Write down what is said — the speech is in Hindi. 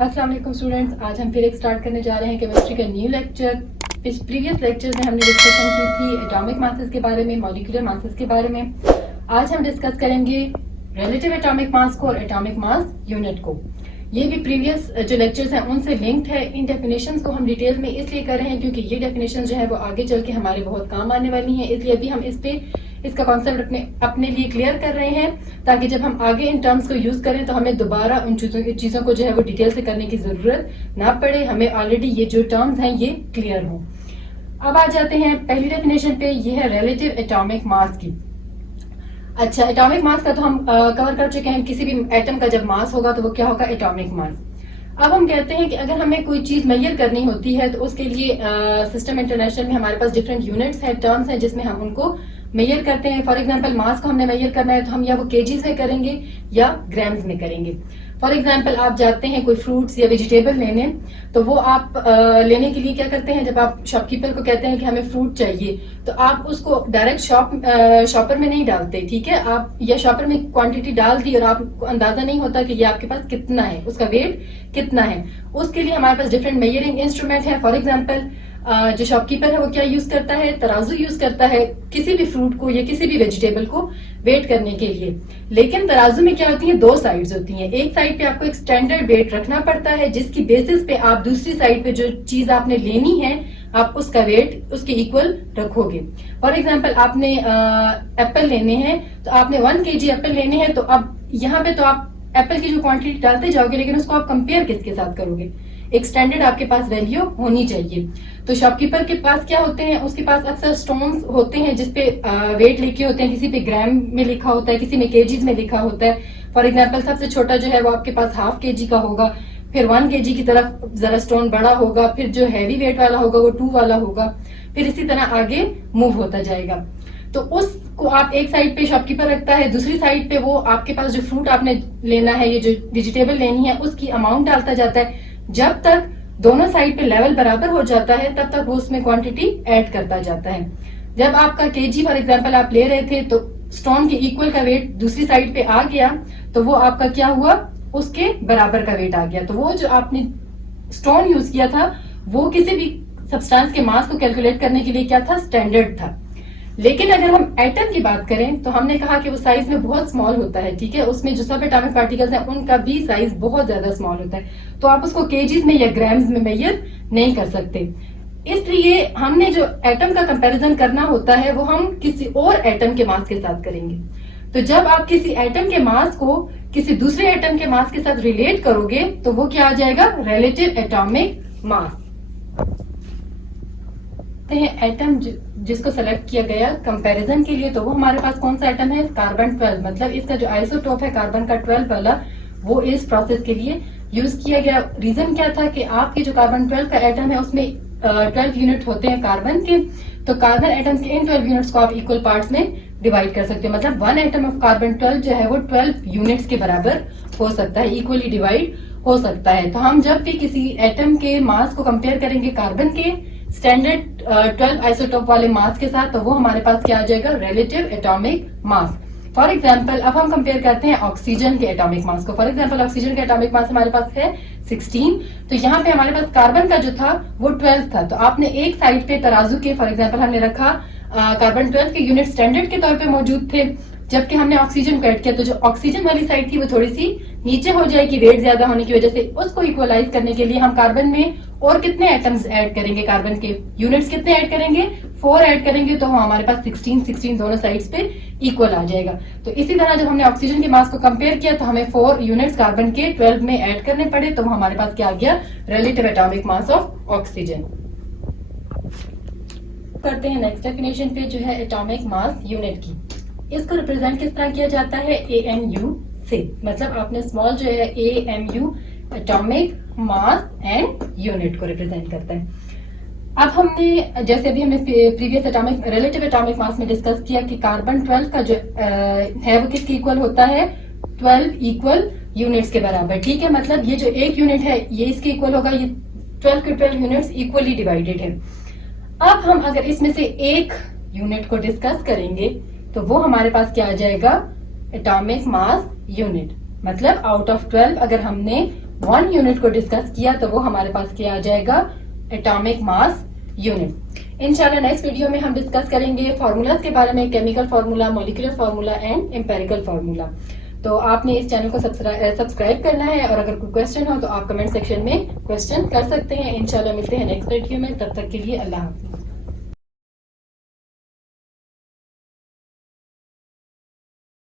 अस्सलाम वालेकुम स्टूडेंट्स, आज हम फिर एक स्टार्ट करने जा रहे हैं केमिस्ट्री का न्यू लेक्चर। प्रीवियस लेक्चर में हमने डिस्कशन की थी एटॉमिक मासेस के बारे में, मॉलिक्यूलर मासेस के बारे में। आज हम डिस्कस करेंगे रिलेटिव एटॉमिक मास को और एटॉमिक मास यूनिट को। ये भी प्रीवियस जो लेक्चर्स हैं उनसे लिंक्ड है। इन डेफिनेशंस को हम डिटेल में इसलिए कर रहे हैं क्योंकि ये डेफिनेशंस जो है वो आगे चल के हमारे बहुत काम आने वाली हैं, इसलिए अभी हम इसका कॉन्सेप्ट अपने लिए क्लियर कर रहे हैं ताकि जब हम आगे इन टर्म्स को यूज करें तो हमें दोबारा उन चीजों को जो है वो डिटेल से करने की जरूरत ना पड़े, हमें ऑलरेडी ये जो टर्म्स हैं ये क्लियर हो। अब आ जाते हैं पहली डेफिनेशन पे, ये है रिलेटिव एटॉमिक मास की। अच्छा, एटॉमिक मास का तो हम कवर कर चुके हैं। किसी भी एटम का जब मास होगा तो वो क्या होगा, एटॉमिक मास। अब हम कहते हैं कि अगर हमें कोई चीज मेजर करनी होती है तो उसके लिए सिस्टम इंटरनेशनल में हमारे पास डिफरेंट यूनिट्स हैं, टर्म्स हैं जिसमें हम उनको मेजर करते हैं। फॉर एग्जांपल मास को हमने मेजर करना है तो हम या वो केजीज में करेंगे या ग्राम्स में करेंगे। फॉर एग्जांपल आप जाते हैं कोई फ्रूट्स या वेजिटेबल लेने, तो वो आप लेने के लिए क्या करते हैं, जब आप शॉपकीपर को कहते हैं कि हमें फ्रूट चाहिए तो आप उसको डायरेक्ट शॉपर में नहीं डालते, ठीक है। आप या शॉपर में क्वांटिटी डाल दी और आपको अंदाजा नहीं होता कि ये आपके पास कितना है, उसका वेट कितना है। उसके लिए हमारे पास डिफरेंट मेजरिंग इंस्ट्रूमेंट है। फॉर एग्जाम्पल जो शॉपकीपर है वो क्या यूज करता है, तराजू यूज करता है किसी भी फ्रूट को या किसी भी वेजिटेबल को वेट करने के लिए। लेकिन तराजू में क्या होती है, दो साइड्स होती हैं। एक साइड पे आपको एक स्टैंडर्ड वेट रखना पड़ता है जिसकी बेसिस पे आप दूसरी साइड पे जो चीज आपने लेनी है आप उसका वेट उसके इक्वल रखोगे। फॉर एग्जाम्पल आपने एप्पल लेने हैं तो आपने 1 kg एप्पल लेने हैं, तो अब यहाँ पे तो आप एप्पल की जो क्वांटिटी डालते जाओगे लेकिन उसको आप कंपेयर किसके साथ करोगे, एक स्टैंडर्ड आपके पास वैल्यू होनी चाहिए। तो शॉपकीपर के पास क्या होते हैं, उसके पास अक्सर स्टोन्स होते हैं जिसपे वेट लिखे होते हैं, किसी पे ग्राम में लिखा होता है, किसी में केजीज में लिखा होता है। फॉर एग्जांपल सबसे छोटा जो है वो आपके पास 1/2 kg का होगा, फिर 1 kg की तरफ जरा स्टोन बड़ा होगा, फिर जो हैवी वेट वाला होगा वो 2 वाला होगा, फिर इसी तरह आगे मूव होता जाएगा। तो उसको आप एक साइड पे शॉपकीपर रखता है, दूसरी साइड पे वो आपके पास जो फ्रूट आपने लेना है, ये जो वेजिटेबल लेनी है उसकी अमाउंट डालता जाता है। जब तक दोनों साइड पे लेवल बराबर हो जाता है तब तक वो उसमें क्वांटिटी ऐड करता जाता है। जब आपका केजी फॉर एग्जांपल आप ले रहे थे तो स्टोन के इक्वल का वेट दूसरी साइड पे आ गया तो वो आपका क्या हुआ, उसके बराबर का वेट आ गया। तो वो जो आपने स्टोन यूज किया था वो किसी भी सब्सटेंस के मास को कैलकुलेट करने के लिए क्या था, स्टैंडर्ड था। लेकिन अगर हम एटम की बात करें तो हमने कहा कि वो साइज में बहुत स्मॉल होता है, ठीक है। उसमें जो सब एटॉमिक पार्टिकल्स हैं उनका भी साइज बहुत ज्यादा स्मॉल होता है, तो आप उसको केजीज में या ग्राम्स में मेजर नहीं कर सकते। इसलिए हमने जो एटम का कंपैरिजन करना होता है वो हम किसी और एटम के मास के साथ करेंगे। तो जब आप किसी एटम के मास को किसी दूसरे एटम के मास के साथ रिलेट करोगे तो वो क्या आ जाएगा, रिलेटिव एटॉमिक मास। एटम जिसको सेलेक्ट किया गया कंपैरिजन के लिए, तो वो हमारे पास कौन सा एटम है, कार्बन 12। मतलब इसका जो आइसोटोप है कार्बन का 12 वाला वो इस प्रोसेस के लिए यूज किया गया। रीजन क्या था कि आपके जो कार्बन 12 का एटम है उसमें 12 यूनिट होते हैं कार्बन के, तो कार्बन एटम्स के इन 12 यूनिट्स को आप इक्वल पार्ट्स में डिवाइड कर सकते हो। मतलब 1 एटम ऑफ कार्बन 12 जो है वो 12 यूनिट्स के बराबर हो सकता है, इक्वली डिवाइड हो सकता है। तो हम जब भी किसी एटम के मास को कंपेयर करेंगे कार्बन के स्टैंडर्ड 12 आइसोटोप वाले मास के साथ, तो वो हमारे पास क्या आ जाएगा, relative atomic mass. For example अब हम कंपेयर करते हैं ऑक्सीजन के एटॉमिक मास को। फॉर एग्जांपल ऑक्सीजन का एटॉमिक मास हमारे पास है 16, तो यहाँ पे हमारे पास कार्बन का जो था वो 12 था। तो आपने एक साइड पे तराजू के फॉर एग्जांपल हमने रखा कार्बन 12 के यूनिट स्टैंडर्ड के तौर पे मौजूद थे, जबकि हमने ऑक्सीजन को ऐड किया तो जो ऑक्सीजन वाली साइड थी वो थोड़ी सी नीचे हो जाएगी वेट ज्यादा होने की वजह से। उसको इक्वलाइज करने के लिए हम कार्बन में और कितने एटम्स ऐड करेंगे, कार्बन के यूनिट्स कितने ऐड करेंगे, 4 ऐड करेंगे, तो हमारे पास 16 दोनों साइड्स पे इक्वल आ जाएगा। तो इसी तरह जब हमने ऑक्सीजन के मास को कंपेयर किया तो हमें 4 यूनिट्स कार्बन के 12 में ऐड करने पड़े, तो हमारे पास क्या आ गया, relative atomic mass of oxygen. करते हैं नेक्स्ट डेफिनेशन पे जो है एटॉमिक मास यूनिट की। इसको रिप्रेजेंट किस तरह किया जाता है, AMU से। मतलब आपने स्मॉल जो है AMU atomic mass and unit को रिप्रेजेंट करता है। अब हमने जैसे अभी हमने previous atomic relative atomic mass में डिस्कस किया कि कार्बन 12 का जो है वो किसके इक्वल होता है, 12 इक्वल यूनिट्स के बराबर, ठीक है। मतलब ये जो एक यूनिट है ये इसके इक्वल होगा, ये 12 के 12 यूनिट्स इक्वली डिवाइडेड है। अब हम अगर इसमें से एक यूनिट को डिस्कस करेंगे तो वो हमारे पास क्या आ जाएगा, एटॉमिक मास यूनिट। मतलब आउट ऑफ 12 अगर हमने 1 यूनिट को डिस्कस किया तो वो हमारे पास क्या आ जाएगा, एटॉमिक मास यूनिट। इंशाल्लाह नेक्स्ट वीडियो में हम डिस्कस करेंगे फार्मूलाज के बारे में, chemical formula, molecular formula and empirical formula. तो आपने इस चैनल को सब्सक्राइब करना है और अगर कोई क्वेश्चन हो तो आप कमेंट सेक्शन में क्वेश्चन कर सकते हैं। इंशाल्लाह मिलते हैं नेक्स्ट वीडियो में, तब तक के लिए अल्लाह हाफिज़।